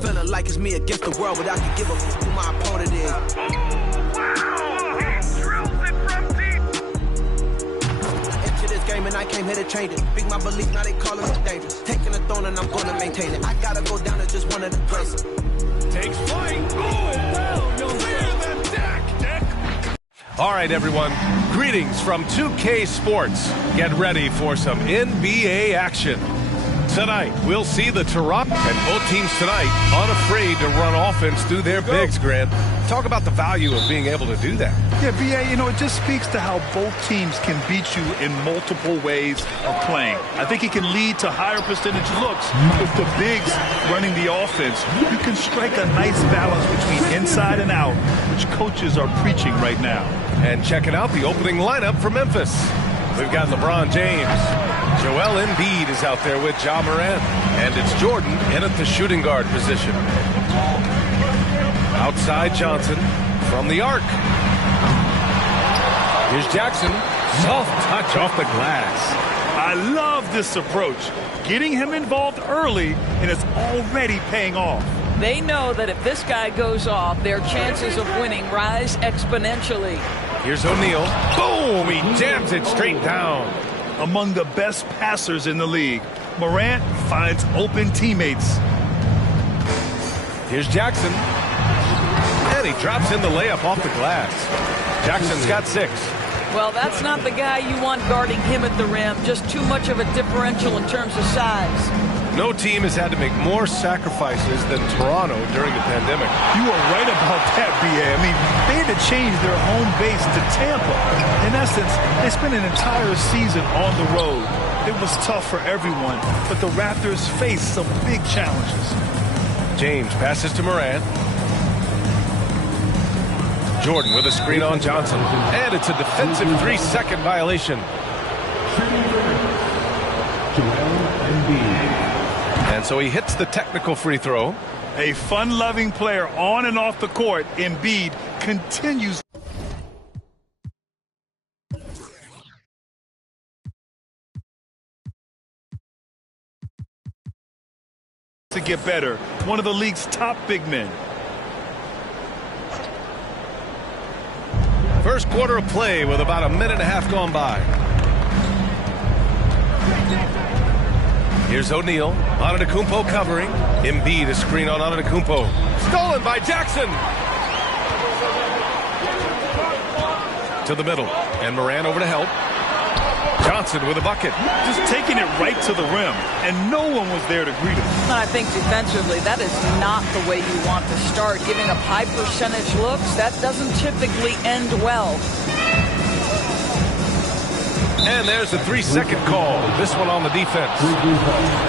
Feeling like it's me against the world, but I can give a f who my opponent is. Game and I came here to change it. Big my belief, now they call it dangerous. Taking the throne and I'm gonna maintain it. I gotta go down as just one of the greatest. Takes flight. Clear the deck. All right, everyone. Greetings from 2K Sports. Get ready for some NBA action. Tonight, we'll see the Toronto and both teams tonight unafraid to run offense through their bigs, Grant. Talk about the value of being able to do that. Yeah, BA, you know, it just speaks to how both teams can beat you in multiple ways of playing. I think it can lead to higher percentage looks. With the bigs running the offense, you can strike a nice balance between inside and out, which coaches are preaching right now. And checking out the opening lineup for Memphis. We've got LeBron James. Joel Embiid is out there with Ja Morant. And it's Jordan in at the shooting guard position. Outside Johnson from the arc. Here's Jackson. Soft touch off the glass. I love this approach. Getting him involved early, and it's already paying off. They know that if this guy goes off, their chances of winning rise exponentially. Here's O'Neal. Boom! He jams it straight down. Among the best passers in the league, Morant finds open teammates. Here's Jackson. And he drops in the layup off the glass. Jackson's got 6. Well, that's not the guy you want guarding him at the rim. Just too much of a differential in terms of size. No team has had to make more sacrifices than Toronto during the pandemic. You are right about that, BA. I mean, they had to change their home base to Tampa. In essence, they spent an entire season on the road. It was tough for everyone, but the Raptors faced some big challenges. James passes to Morant. Jordan with a screen on Johnson. And it's a defensive 3-second violation. And so he hits the technical free throw. A fun-loving player on and off the court, Embiid continues to get better. One of the league's top big men. First quarter of play with about a minute and a half gone by. Here's O'Neal. Antetokounmpo covering. Embiid a screen on Antetokounmpo. Stolen by Jackson. To the middle. And Morant over to help. Johnson with a bucket. Just taking it right to the rim. And no one was there to greet him. I think defensively, that is not the way you want to start. Giving up high percentage looks, that doesn't typically end well. And there's a 3-second call. This one on the defense.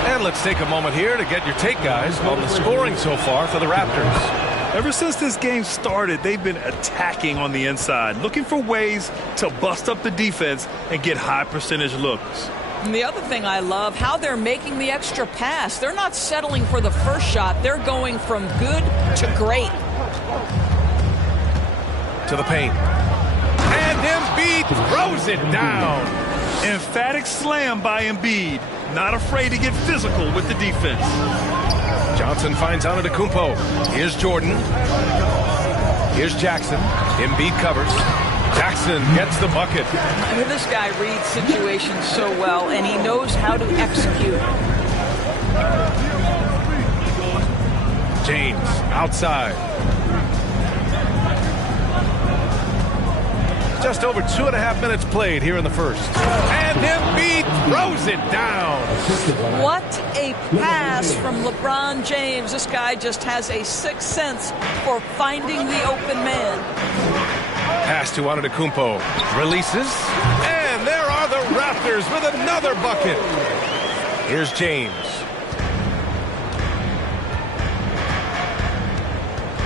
And let's take a moment here to get your take, guys, on the scoring so far for the Raptors. Ever since this game started, they've been attacking on the inside, looking for ways to bust up the defense and get high percentage looks. And the other thing I love, how they're making the extra pass. They're not settling for the first shot. They're going from good to great. To the paint. And Embiid throws it down. Emphatic slam by Embiid. Not afraid to get physical with the defense. Johnson finds Antetokounmpo. Here's Jordan. Here's Jackson. Embiid covers. Jackson gets the bucket. I mean, this guy reads situations so well, and he knows how to execute. James outside. Just over 2.5 minutes played here in the first. And Embiid throws it down. What a pass from LeBron James. This guy just has a sixth sense for finding the open man. Pass to Antetokounmpo. Releases. And there are the Raptors with another bucket. Here's James.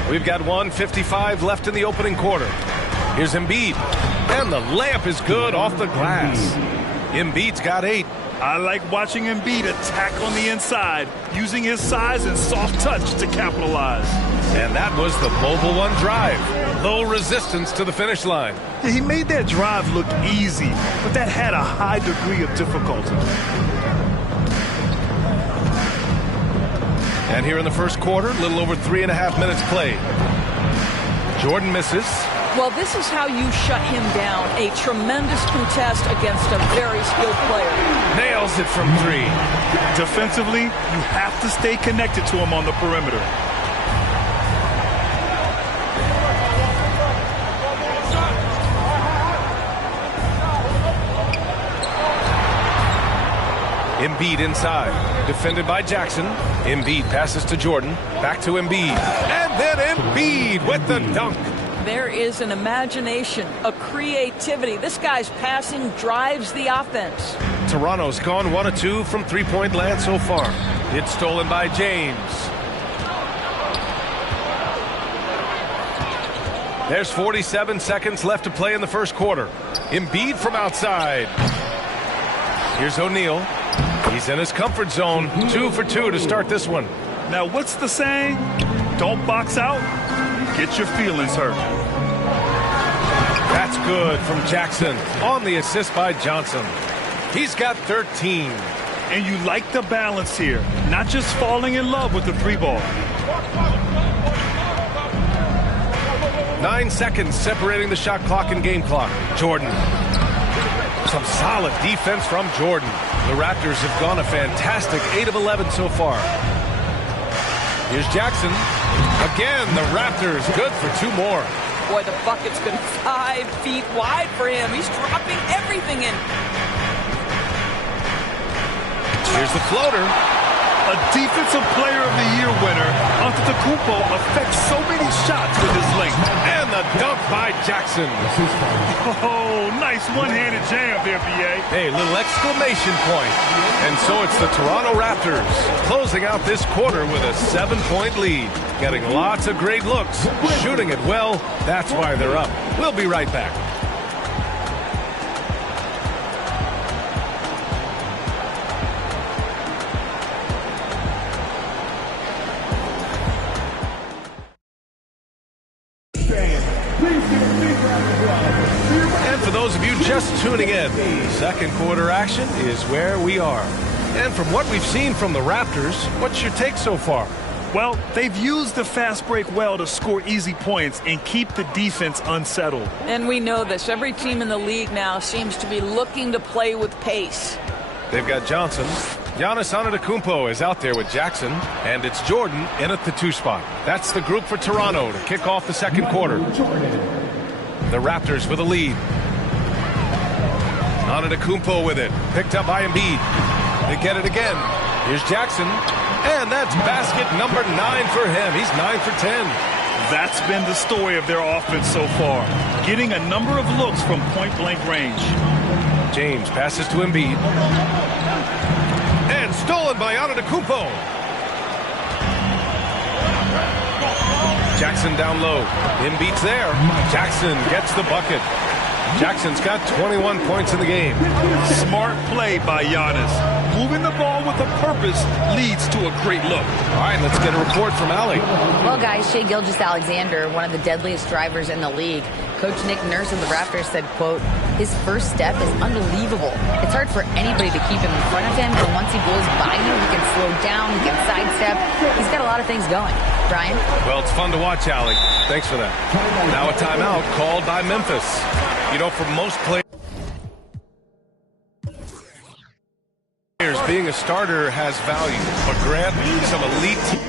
We've got 1:55 left in the opening quarter. Here's Embiid. And the layup is good off the glass. Embiid's got 8. I like watching Embiid attack on the inside, using his size and soft touch to capitalize. And that was the mobile one drive. Low resistance to the finish line. Yeah, he made that drive look easy, but that had a high degree of difficulty. And here in the first quarter, a little over 3.5 minutes played. Jordan misses. Well, this is how you shut him down. A tremendous contest against a very skilled player. Nails it from 3. Defensively, you have to stay connected to him on the perimeter. Embiid inside, defended by Jackson. Embiid passes to Jordan, back to Embiid, and then Embiid with the dunk. There is an imagination, a creativity. This guy's passing drives the offense. Toronto's gone 1 of 2 from three-point land so far. It's stolen by James. There's 47 seconds left to play in the first quarter. Embiid from outside. Here's O'Neal. He's in his comfort zone. 2 for 2 to start this one. Now, what's the saying? Don't box out. Get your feelings hurt. That's good from Jackson on the assist by Johnson. He's got 13. And you like the balance here, not just falling in love with the 3-ball. 9 seconds separating the shot clock and game clock. Jordan. Some solid defense from Jordan. The Raptors have gone a fantastic 8 of 11 so far. Here's Jackson. Again, the Raptors good for 2 more. Boy, the bucket's been 5 feet wide for him. He's dropping everything in. Here's the floater. A Defensive Player of the Year winner, Antetokounmpo affects so many shots with his length. And the dunk by Jackson. Oh, nice one-handed jam there, B.A. Hey, little exclamation point. And so it's the Toronto Raptors closing out this quarter with a 7-point lead. Getting lots of great looks, shooting it well. That's why they're up. We'll be right back. And for those of you just tuning in, second quarter action is where we are. And from what we've seen from the Raptors, what's your take so far? Well, they've used the fast break well to score easy points and keep the defense unsettled. And we know this. Every team in the league now seems to be looking to play with pace. They've got Johnson. Giannis Antetokounmpo is out there with Jackson, and it's Jordan in at the 2 spot. That's the group for Toronto to kick off the second quarter. The Raptors with a lead. Antetokounmpo with it, picked up by Embiid. They get it again. Here's Jackson, and that's basket number 9 for him. He's 9 for 10. That's been the story of their offense so far, getting a number of looks from point-blank range. James passes to Embiid. And stolen by Antetokounmpo. Jackson down low. Embiid's there. Jackson gets the bucket. Jackson's got 21 points in the game. Smart play by Giannis. Moving the ball with a purpose leads to a great look. All right, let's get a report from Allie. Well, guys, Shai Gilgeous-Alexander, one of the deadliest drivers in the league. Coach Nick Nurse of the Raptors said, quote, his first step is unbelievable. It's hard for anybody to keep him in front of him, but once he blows by you, he can slow down, he can sidestep. He's got a lot of things going. Brian? Well, it's fun to watch, Allie. Thanks for that. Now a timeout called by Memphis. You know, for most players, being a starter has value, but Grant, some elite teams.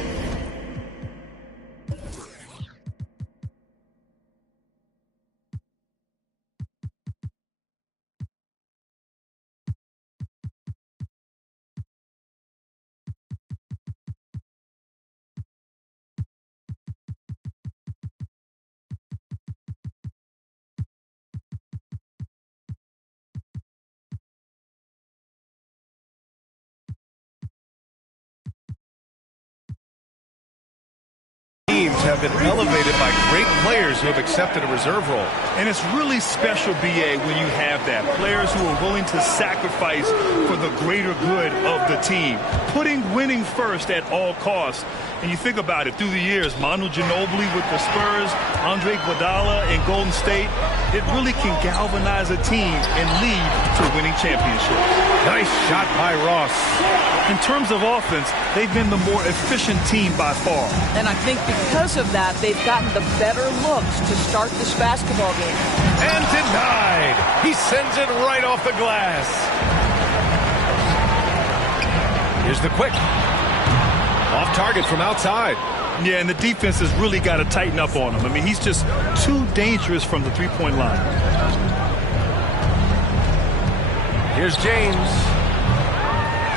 Have been elevated by great players who have accepted a reserve role. And it's really special, B.A., when you have that. Players who are willing to sacrifice for the greater good of the team. Putting winning first at all costs. And you think about it, through the years, Manu Ginobili with the Spurs, Andre Iguodala in Golden State, it really can galvanize a team and lead to winning championships. Nice shot by Ross. In terms of offense, they've been the more efficient team by far. And I think because of that, they've gotten the better looks to start this basketball game. And denied. He sends it right off the glass. Here's the quick. Off target from outside. Yeah, and the defense has really got to tighten up on him. I mean, he's just too dangerous from the three-point line. Here's James.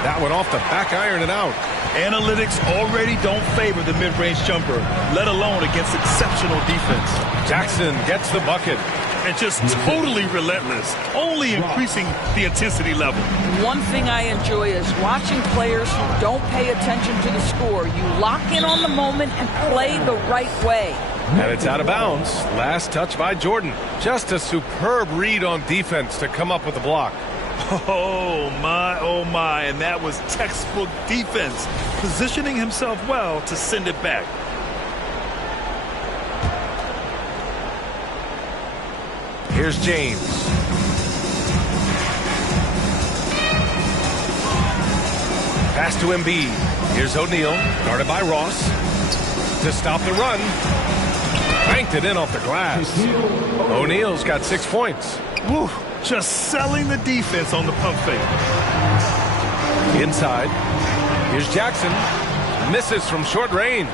That one off the back iron and out. Analytics already don't favor the mid-range jumper, let alone against exceptional defense. Jackson gets the bucket. And just totally relentless, only increasing the intensity level. One thing I enjoy is watching players who don't pay attention to the score. You lock in on the moment and play the right way. And it's out of bounds. Last touch by Jordan. Just a superb read on defense to come up with the block. Oh my, and that was textbook defense, positioning himself well to send it back. Here's James. Pass to Embiid. Here's O'Neal, guarded by Ross. To stop the run. Banked it in off the glass. O'Neal's got 6 points. Woo, just selling the defense on the pump fake. Inside. Here's Jackson. Misses from short range.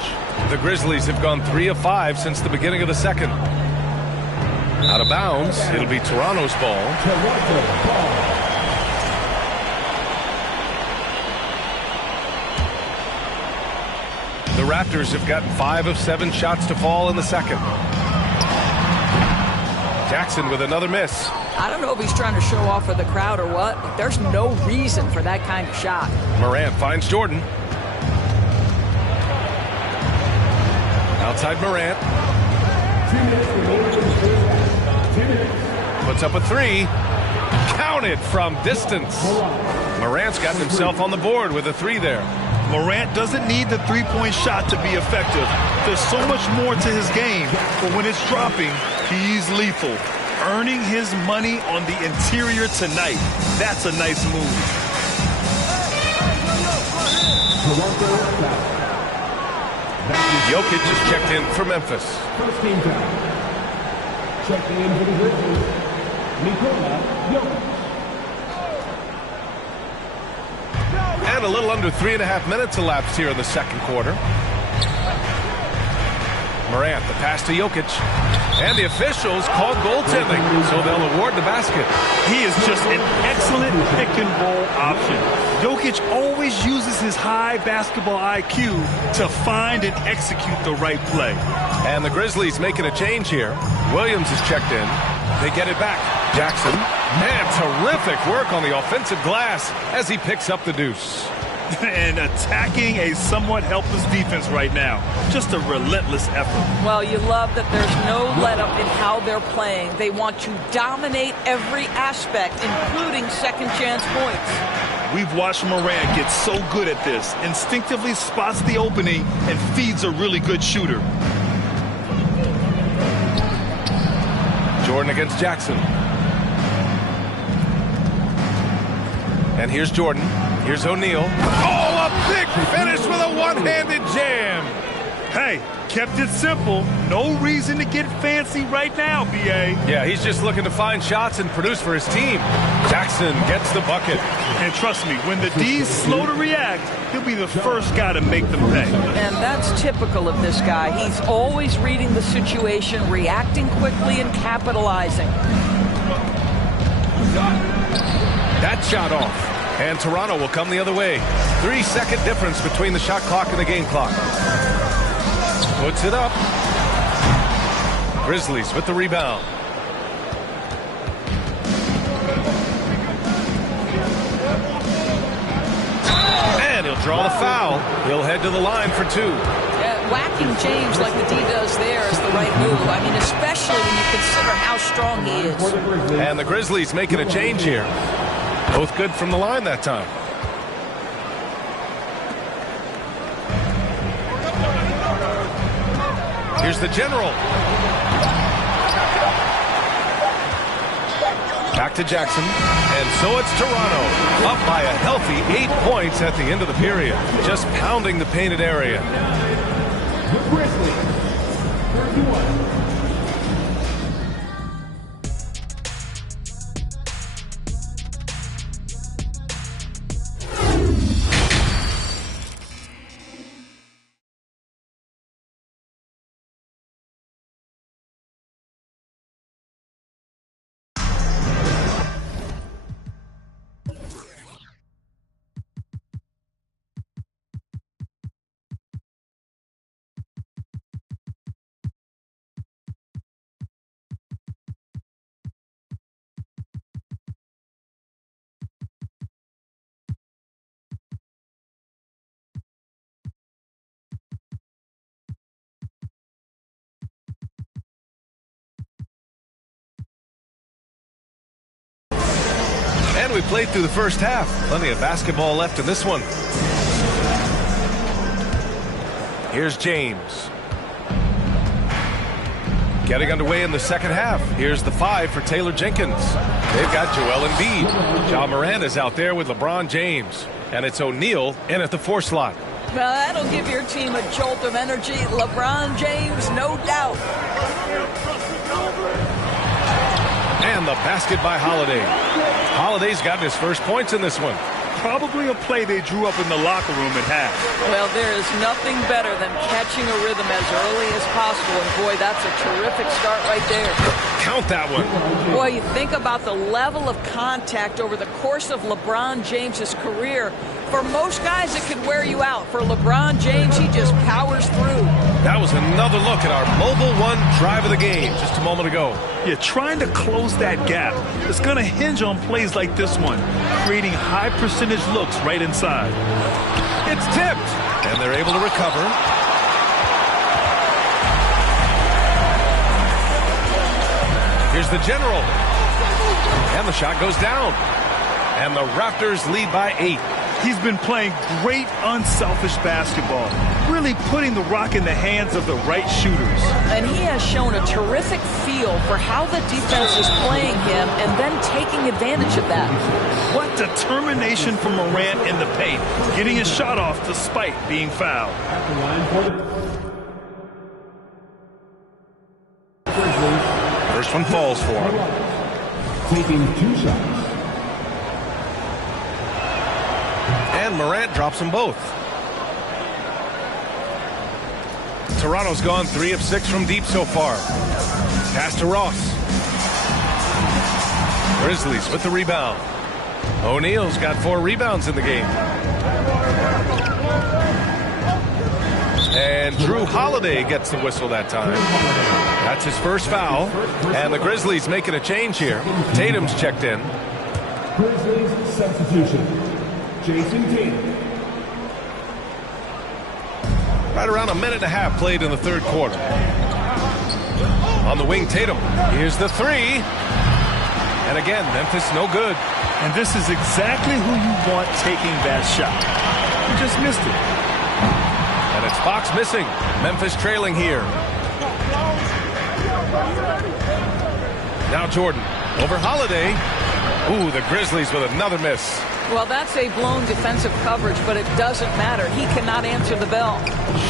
The Grizzlies have gone 3 of 5 since the beginning of the second. Out of bounds. It'll be Toronto's ball. The Raptors have gotten 5 of 7 shots to fall in the second. Jackson with another miss. I don't know if he's trying to show off for the crowd or what, but there's no reason for that kind of shot. Morant finds Jordan. Outside Morant. Puts up a 3. Counted from distance. Morant's gotten himself on the board with a 3 there. Morant doesn't need the three-point shot to be effective. There's so much more to his game, but when it's dropping, he's lethal. Earning his money on the interior tonight. That's a nice move. Jokic is checked in for Memphis. First team foul. Checking in for the Grizzlies, Nikola Jokic. And a little under 3.5 minutes elapsed here in the second quarter. Morant, the pass to Jokic. And the officials called goaltending, so they'll award the basket. He is just an excellent pick-and-roll option. Jokic always uses his high basketball IQ to find and execute the right play. And the Grizzlies making a change here. Williams is checked in. They get it back. Jackson. Man, terrific work on the offensive glass as he picks up the deuce. And attacking a somewhat helpless defense right now. Just a relentless effort. Well, you love that there's no let-up in how they're playing. They want to dominate every aspect, including second-chance points. We've watched Morant get so good at this. Instinctively spots the opening and feeds a really good shooter. Jordan against Jackson. And here's Jordan. Here's O'Neal. Oh, a big finish with a one-handed jam. Hey, kept it simple. No reason to get fancy right now, B.A. Yeah, he's just looking to find shots and produce for his team. Jackson gets the bucket. And trust me, when the D's slow to react, he'll be the first guy to make them pay. And that's typical of this guy. He's always reading the situation, reacting quickly, and capitalizing. That shot off. And Toronto will come the other way. 3-second difference between the shot clock and the game clock. Puts it up. Grizzlies with the rebound. And he'll draw the foul. He'll head to the line for 2. Yeah, whacking James like the D does there is the right move. I mean, especially when you consider how strong he is. And the Grizzlies making a change here. Both good from the line that time. Here's the general. Back to Jackson. And so it's Toronto. Up by a healthy 8 points at the end of the period. Just pounding the painted area. The Grizzlies, 31. And we played through the first half. Plenty of basketball left in this one. Here's James. Getting underway in the second half. Here's the 5 for Taylor Jenkins. They've got Joel Embiid. Ja Morant is out there with LeBron James. And it's O'Neal in at the 4 slot. Well, that'll give your team a jolt of energy. LeBron James, no doubt. And the basket by Holiday. Holiday's gotten his first points in this one. Probably a play they drew up in the locker room at half. Well, there is nothing better than catching a rhythm as early as possible. And boy, that's a terrific start right there. Count that one. Boy, you think about the level of contact over the course of LeBron James's career. For most guys, it could wear you out. For LeBron James, he just powers through. That was another look at our Mobile One drive of the game just a moment ago. Yeah, trying to close that gap. It's going to hinge on plays like this one, creating high percentage looks right inside. It's tipped, and they're able to recover. Here's the general. And the shot goes down. And the Raptors lead by 8. He's been playing great unselfish basketball, really putting the rock in the hands of the right shooters. And he has shown a terrific feel for how the defense is playing him and then taking advantage of that. What determination from Morant in the paint, getting his shot off despite being fouled. At the line for the Grizzlies. First one falls for him. Taking 2 shots. And Morant drops them both. Toronto's gone 3 of 6 from deep so far. Pass to Ross. Grizzlies with the rebound. O'Neal's got 4 rebounds in the game. And Drew Holiday gets the whistle that time. That's his first foul. And the Grizzlies making a change here. Tatum's checked in. Grizzlies substitution. Jason Tatum. Right around a minute and a half played in the third quarter. On the wing, Tatum. Here's the 3. And again, Memphis no good. And this is exactly who you want taking that shot. You just missed it. And it's Fox missing. Memphis trailing here. Now Jordan over Holiday. Ooh, the Grizzlies with another miss. Well, that's a blown defensive coverage, but it doesn't matter. He cannot answer the bell.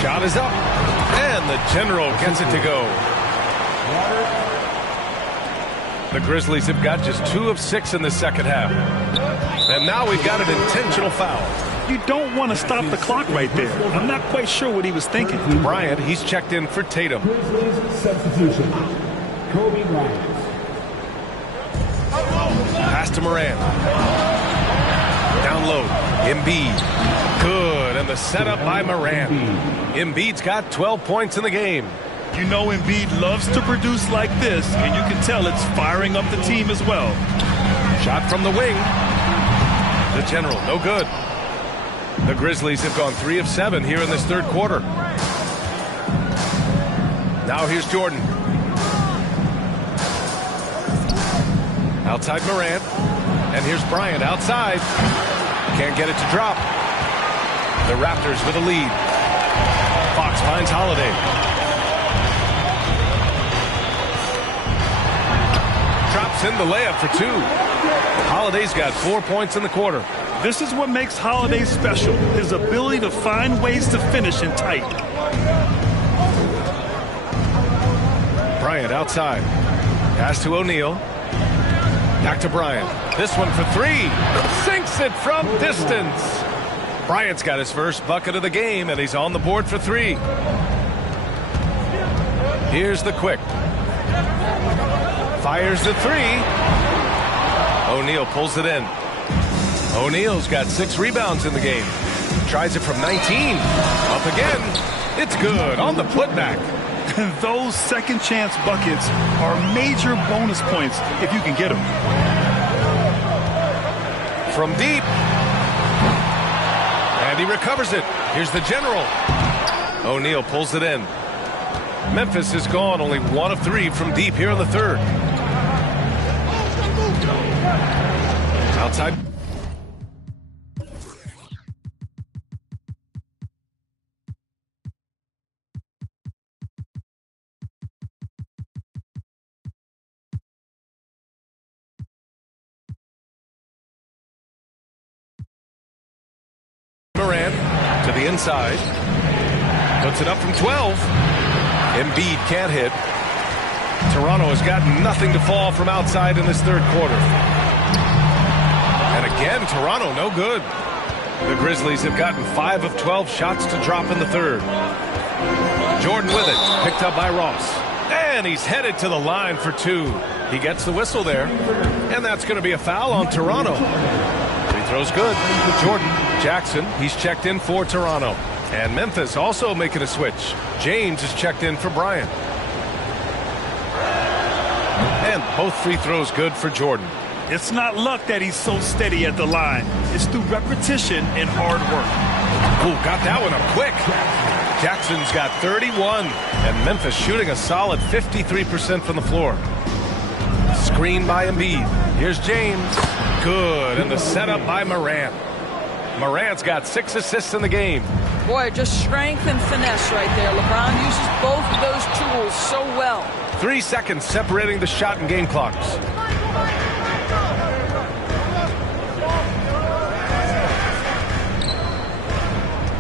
Shot is up. And the general gets it to go. The Grizzlies have got just 2 of 6 in the second half. And now we've got an intentional foul. You don't want to stop the clock right there. I'm not quite sure what he was thinking. Bryant, he's checked in for Tatum. Grizzlies substitution. Kobe Bryant. Pass to Morant. Down low. Embiid. Good. And the setup by Morant. Embiid's got 12 points in the game. You know Embiid loves to produce like this, and you can tell it's firing up the team as well. Shot from the wing. The general, no good. The Grizzlies have gone 3 of 7 here in this third quarter. Now here's Jordan. Outside Morant. And here's Bryant outside. Can't get it to drop. The Raptors with a lead. Fox finds Holiday. Drops in the layup for 2. Holiday's got 4 points in the quarter. This is what makes Holiday special, his ability to find ways to finish in tight. Bryant outside. Pass to O'Neal. Back to Bryant. This one for 3. Sinks it from distance. Bryant's got his first bucket of the game, and he's on the board for 3. Here's the quick. Fires the 3. O'Neal pulls it in. O'Neal's got 6 rebounds in the game. Tries it from 19. Up again. It's good on the putback. Those second chance buckets are major bonus points if you can get them. From deep. And he recovers it. Here's the general. O'Neal pulls it in. Memphis is gone only 1 of 3 from deep here in the third. Outside. Morant to the inside. Puts it up from 12. Embiid can't hit. Toronto has got nothing to fall from outside in this third quarter. And again, Toronto no good. The Grizzlies have gotten 5 of 12 shots to drop in the third. Jordan with it. Picked up by Ross. And he's headed to the line for 2. He gets the whistle there. And that's going to be a foul on Toronto. Free throw's good. Jordan. Jackson, he's checked in for Toronto. And Memphis also making a switch. James is checked in for Bryant. And both free throws good for Jordan. It's not luck that he's so steady at the line. It's through repetition and hard work. Ooh, got that one up quick. Jackson's got 31. And Memphis shooting a solid 53% from the floor. Screen by Embiid. Here's James. Good. And the setup by Morant. Morant's got 6 assists in the game. Boy, just strength and finesse right there. LeBron uses both of those tools so well. 3 seconds separating the shot and game clocks.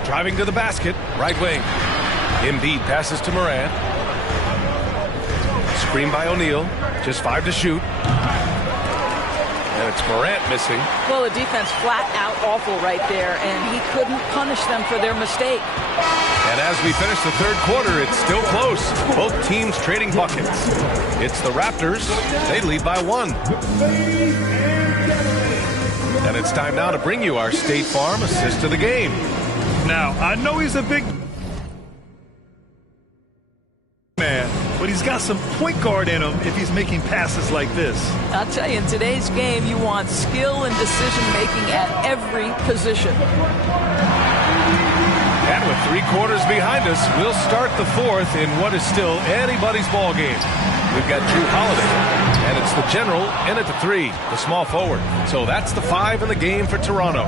Driving to the basket, right wing. Embiid passes to Morant. Screen by O'Neal. Just 5 to shoot. And it's Morant missing. Well, the defense flat out awful right there, and he couldn't punish them for their mistake. And as we finish the third quarter, it's still close. Both teams trading buckets. It's the Raptors. They lead by 1. And it's time now to bring you our State Farm assist of the game. Now, I know he's a big man, but he's got some point guard in him if he's making passes like this. I'll tell you, in today's game, you want skill and decision-making at every position. And with 3 quarters behind us, we'll start the fourth in what is still anybody's ball game. We've got Drew Holiday, and it's the general in at the 3, the small forward. So that's the 5 in the game for Toronto.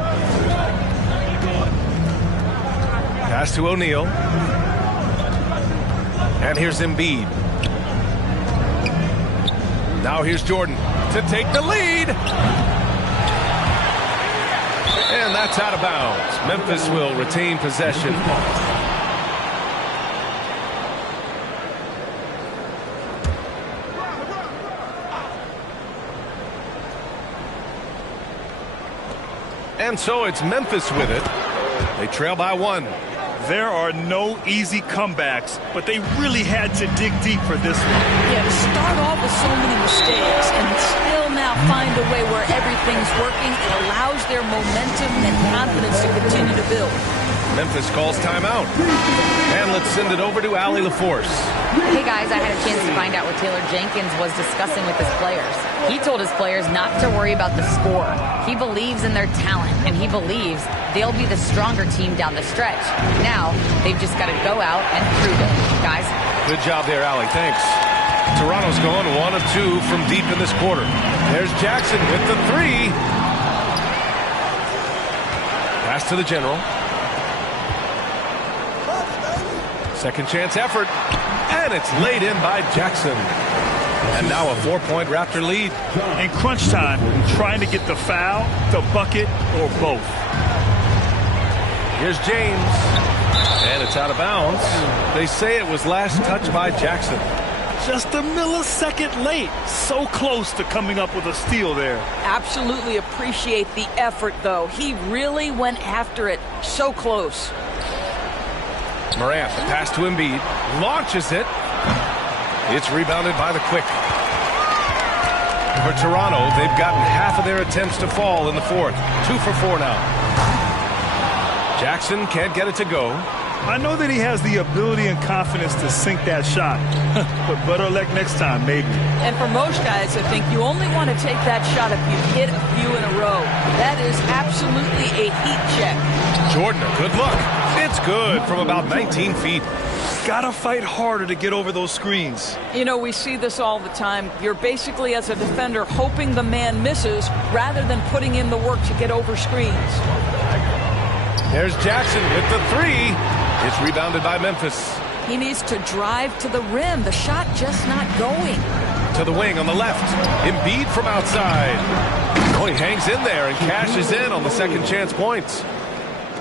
Pass to O'Neal. And here's Embiid. Now here's Jordan to take the lead. And that's out of bounds. Memphis will retain possession. And so it's Memphis with it. They trail by 1. There are no easy comebacks, but they really had to dig deep for this one. Yeah, to start off with so many mistakes and still now find a way where everything's working, it allows their momentum and confidence to continue to build. Memphis calls timeout. And let's send it over to Allie LaForce. Hey guys, I had a chance to find out what Taylor Jenkins was discussing with his players. He told his players not to worry about the score. He believes in their talent, and he believes they'll be the stronger team down the stretch. Now, they've just got to go out and prove it. Guys, Good job there, Allie. Thanks. Toronto's going 1 of 2 from deep in this quarter. There's Jackson with the 3. Pass to the general. Second chance effort. And it's laid in by Jackson. And now a 4-point Raptor lead. In crunch time, trying to get the foul, the bucket, or both. Here's James. And it's out of bounds. They say it was last touched by Jackson. Just a millisecond late. So close to coming up with a steal there. Absolutely appreciate the effort, though. He really went after it. So close. Morant, the pass to Embiid. Launches it. It's rebounded by the Quick. For Toronto, they've gotten half of their attempts to fall in the fourth. 2 for 4 now. Jackson can't get it to go. I know that he has the ability and confidence to sink that shot, but better luck next time, maybe. And for most guys, I think you only want to take that shot if you hit a few in a row. That is absolutely a heat check. Jordan, a good look. It's good from about 19 feet. Gotta fight harder to get over those screens. You know, we see this all the time. You're basically, as a defender, hoping the man misses rather than putting in the work to get over screens. There's Jackson with the 3. It's rebounded by Memphis. He needs to drive to the rim. The shot just not going. To the wing on the left. Embiid from outside. Oh, he hangs in there and cashes in on the second chance points.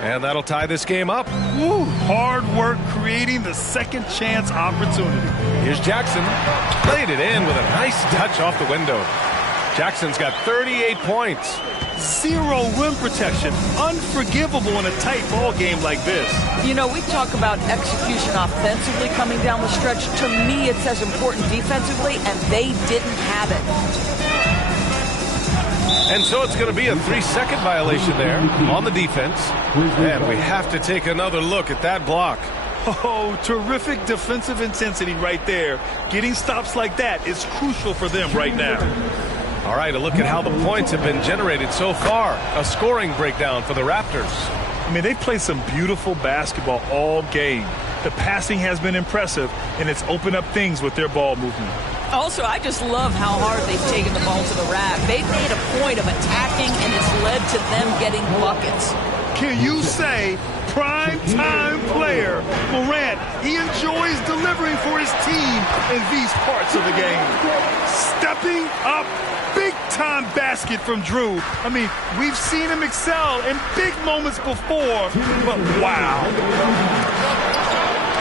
And that'll tie this game up. Woo, hard work creating the second chance opportunity. Here's Jackson. Played it in with a nice touch off the window. Jackson's got 38 points. Zero rim protection. Unforgivable in a tight ball game like this. You know, we talk about execution offensively coming down the stretch. To me, it's as important defensively, and they didn't have it. And so it's going to be a 3-second violation there on the defense. And we have to take another look at that block. Oh, terrific defensive intensity right there. Getting stops like that is crucial for them right now. All right, a look at how the points have been generated so far. A scoring breakdown for the Raptors. I mean, they played some beautiful basketball all game. The passing has been impressive, and it's opened up things with their ball movement. Also, I just love how hard they've taken the ball to the rack. They've made a point of attacking, and it's led to them getting buckets. Can you say prime-time player Morant, he enjoys delivering for his team in these parts of the game? Stepping up, big-time basket from Drew. I mean, we've seen him excel in big moments before, but wow.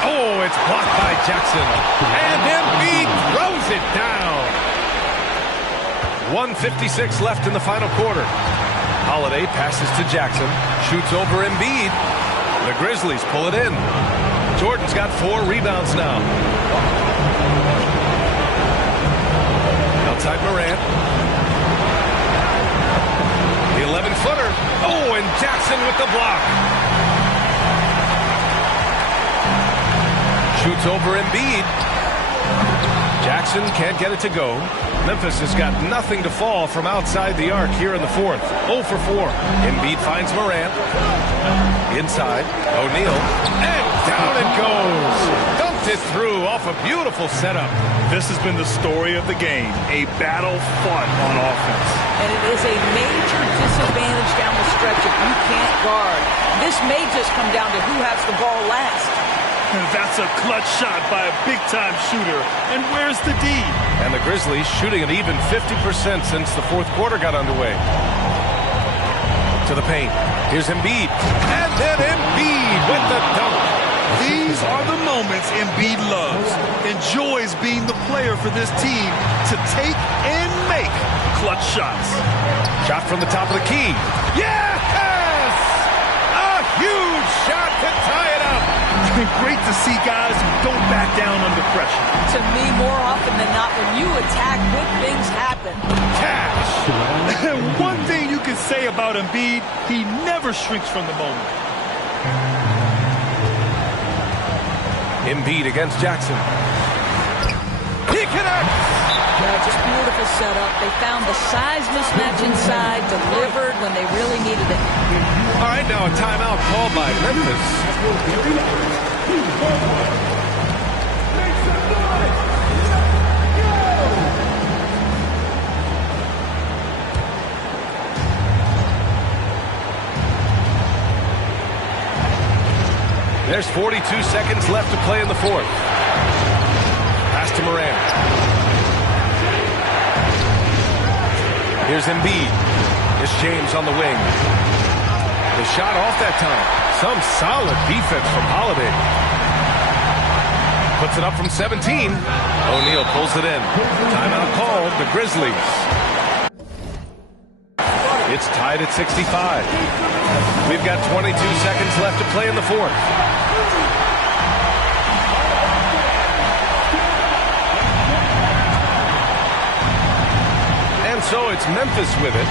Oh, it's blocked by Jackson. And Embiid throws it down. 1:56 left in the final quarter. Holiday passes to Jackson. Shoots over Embiid. The Grizzlies pull it in. Jordan's got 4 rebounds now. Outside Morant. The 11-footer. Oh, and Jackson with the block. Shoots over Embiid. Jackson can't get it to go. Memphis has got nothing to fall from outside the arc here in the fourth. 0 for 4. Embiid finds Morant. Inside. O'Neal. And down it goes. Dumped it through off a beautiful setup. This has been the story of the game. A battle fought on offense. And it is a major disadvantage down the stretch if you can't guard. This may just come down to who has the ball last. And that's a clutch shot by a big-time shooter. And where's the D? And the Grizzlies shooting at even 50% since the fourth quarter got underway. To the paint. Here's Embiid. And then Embiid with the dunk. These are the moments Embiid loves. Enjoys being the player for this team to take and make clutch shots. Shot from the top of the key. Yes! A huge shot to tie it up. Great to see guys who don't back down under pressure. To me, more often than not, when you attack, good things happen. Cash. One thing you can say about Embiid, he never shrinks from the moment. Embiid against Jackson. He connects. Yeah, just beautiful setup. They found the size mismatch inside, delivered when they really needed it. All right, now a timeout called by Memphis. There's 42 seconds left to play in the fourth. Pass to Morant. Here's Embiid. Here's James on the wing. The shot off that time. Some solid defense from Holiday. Puts it up from 17. O'Neal pulls it in. Timeout called, the Grizzlies. It's tied at 65. We've got 22 seconds left to play in the fourth. And so it's Memphis with it.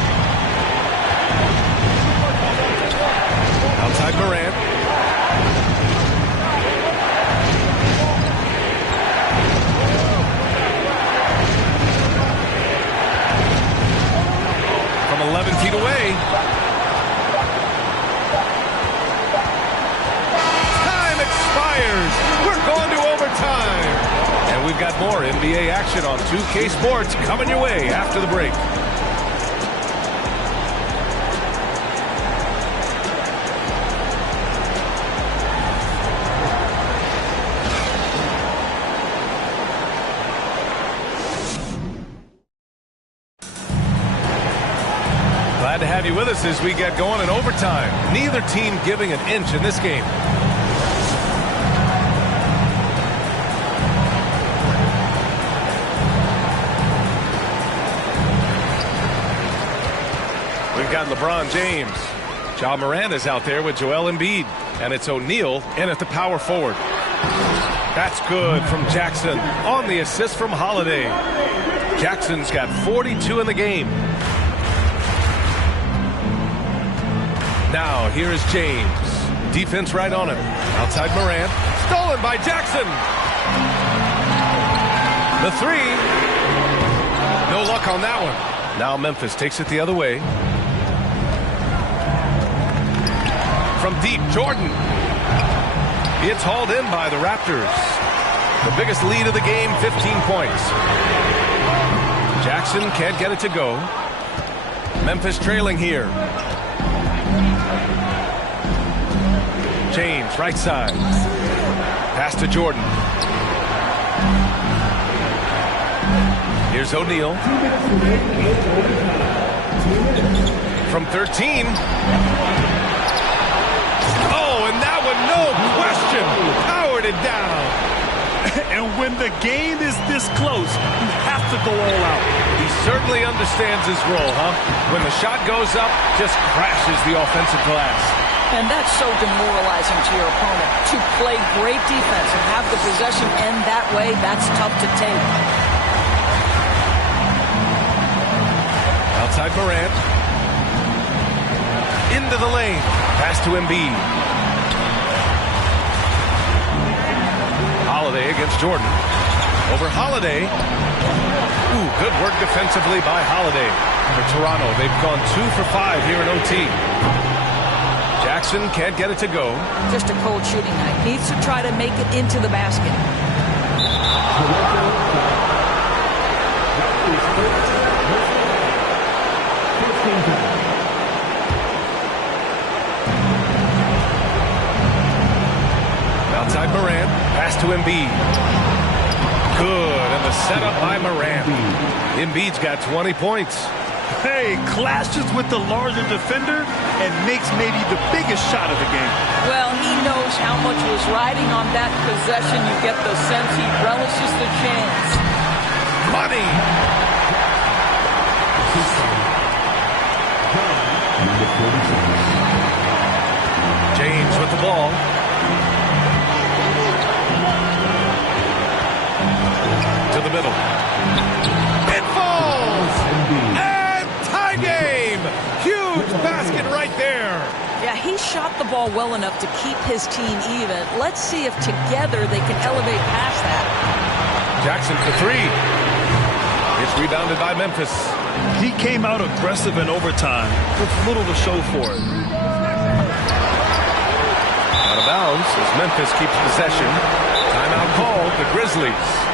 Outside Morant. From 11 feet away. Time expires. We're going to overtime. And we've got more NBA action on 2K Sports coming your way after the break. Glad to have you with us as we get going in overtime. Neither team giving an inch in this game. We've got LeBron James. Ja Morant is out there with Joel Embiid. And it's O'Neal in at the power forward. That's good from Jackson on the assist from Holiday. Jackson's got 42 in the game. Now, here is James. Defense right on him. Outside Morant. Stolen by Jackson. The three. No luck on that one. Now Memphis takes it the other way. From deep, Jordan. It's hauled in by the Raptors. The biggest lead of the game, 15 points. Jackson can't get it to go. Memphis trailing here. James, right side. Pass to Jordan. Here's O'Neal. From 13. Oh, and that one, no question, powered it down. And when the game is this close, you have to go all out. He certainly understands his role, huh? When the shot goes up, just crashes the offensive glass. And that's so demoralizing to your opponent. To play great defense and have the possession end that way, that's tough to take. Outside Morant. Into the lane. Pass to Embiid. Holiday against Jordan. Over Holiday. Ooh, good work defensively by Holiday. For Toronto, they've gone 2 for 5 here in OT. Jackson can't get it to go. Just a cold shooting night. Needs to try to make it into the basket. Outside Morant. Pass to Embiid. Good. And the setup by Morant. Embiid's got 20 points. Hey, clashes with the larger defender and makes maybe the biggest shot of the game. Well, he knows how much was riding on that possession. You get the sense he relishes the chance. Money. James with the ball. To the middle. It falls! And tie game! Huge basket right there. Yeah, he shot the ball well enough to keep his team even. Let's see if together they can elevate past that. Jackson for three. It's rebounded by Memphis. He came out aggressive in overtime with little to show for it. Out of bounds as Memphis keeps possession. Timeout called, the Grizzlies.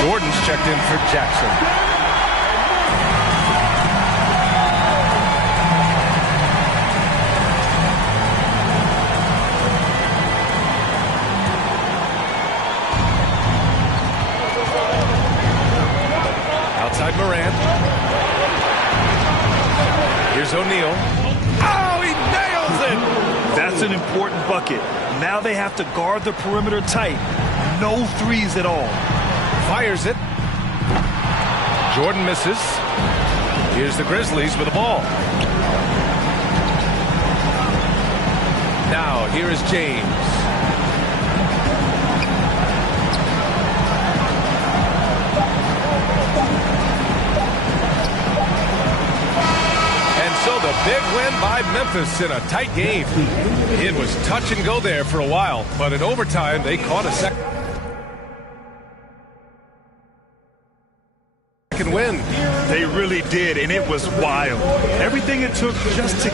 Jordan's checked in for Jackson. Outside Morant. Here's O'Neal. Oh, he nails it! That's an important bucket. Now they have to guard the perimeter tight. No threes at all. Fires it. Jordan misses. Here's the Grizzlies with the ball. Now, here is James. And so the big win by Memphis in a tight game. It was touch and go there for a while, but in overtime, they caught a second win. They really did, and it was wild. Everything it took just to